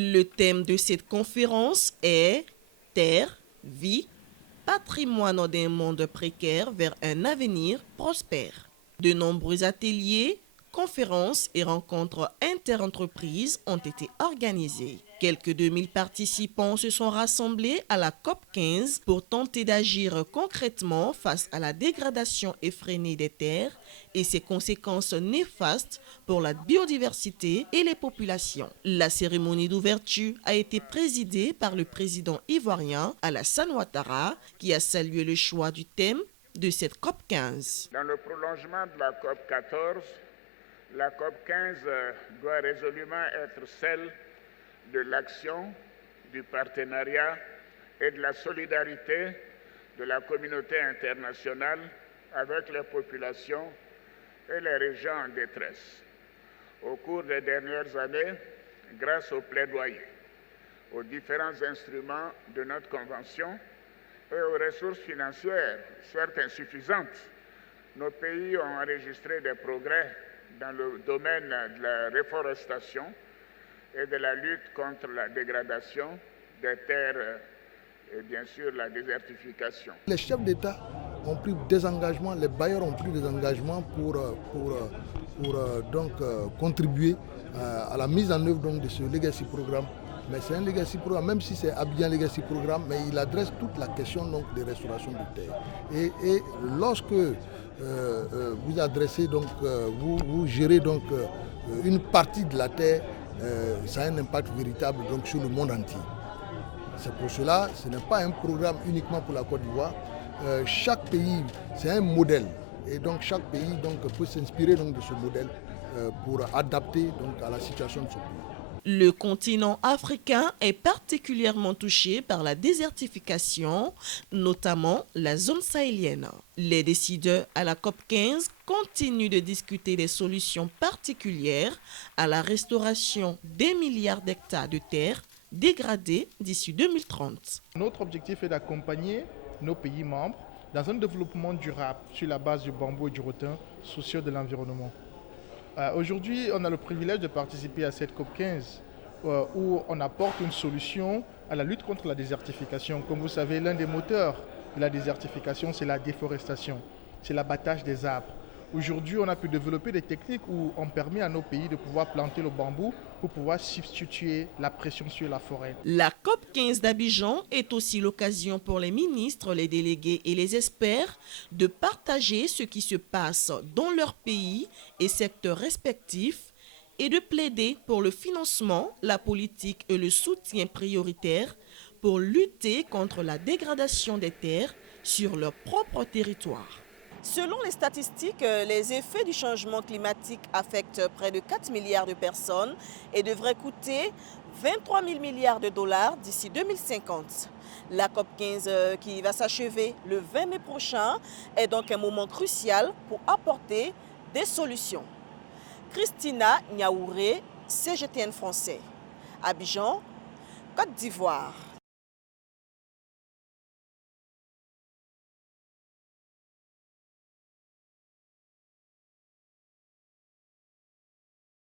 Le thème de cette conférence est « Terre, vie, patrimoine d'un monde précaire vers un avenir prospère ». De nombreux ateliers, conférences et rencontres interentreprises ont été organisées. Quelques 2000 participants se sont rassemblés à la COP 15 pour tenter d'agir concrètement face à la dégradation effrénée des terres et ses conséquences néfastes pour la biodiversité et les populations. La cérémonie d'ouverture a été présidée par le président ivoirien Alassane Ouattara, qui a salué le choix du thème de cette COP 15. Dans le prolongement de la COP 14, la COP 15 doit résolument être celle de l'action, du partenariat et de la solidarité de la communauté internationale avec les populations et les régions en détresse. Au cours des dernières années, grâce au plaidoyer, aux différents instruments de notre Convention et aux ressources financières, certes insuffisantes, nos pays ont enregistré des progrès dans le domaine de la reforestation et de la lutte contre la dégradation des terres et bien sûr la désertification. Les chefs d'État ont pris des engagements, les bailleurs ont pris des engagements pour contribuer à la mise en œuvre donc, de ce Legacy Programme. Mais c'est un Legacy Programme, même si c'est Abidjan Legacy Programme, mais il adresse toute la question donc, de restauration de terre. Et lorsque vous adressez, donc, vous gérez donc, une partie de la terre, ça a un impact véritable donc, sur le monde entier. C'est pour cela, ce n'est pas un programme uniquement pour la Côte d'Ivoire. Chaque pays, c'est un modèle. Et donc chaque pays donc, peut s'inspirer donc, de ce modèle pour adapter donc, à la situation de ce pays. Le continent africain est particulièrement touché par la désertification, notamment la zone sahélienne. Les décideurs à la COP 15 continuent de discuter des solutions particulières à la restauration des milliards d'hectares de terres dégradées d'ici 2030. Notre objectif est d'accompagner nos pays membres dans un développement durable sur la base du bambou et du rotin, soucieux de l'environnement. Aujourd'hui, on a le privilège de participer à cette COP 15 où on apporte une solution à la lutte contre la désertification. Comme vous savez, l'un des moteurs de la désertification, c'est la déforestation, c'est l'abattage des arbres. Aujourd'hui, on a pu développer des techniques où on permet à nos pays de pouvoir planter le bambou pour pouvoir substituer la pression sur la forêt. La COP 15 d'Abidjan est aussi l'occasion pour les ministres, les délégués et les experts de partager ce qui se passe dans leur pays et secteurs respectifs et de plaider pour le financement, la politique et le soutien prioritaire pour lutter contre la dégradation des terres sur leur propre territoire. Selon les statistiques, les effets du changement climatique affectent près de 4 milliards de personnes et devraient coûter 23 000 milliards de dollars d'ici 2050. La COP 15 qui va s'achever le 20 mai prochain est donc un moment crucial pour apporter des solutions. Christina Niaouré, CGTN français. Abidjan, Côte d'Ivoire.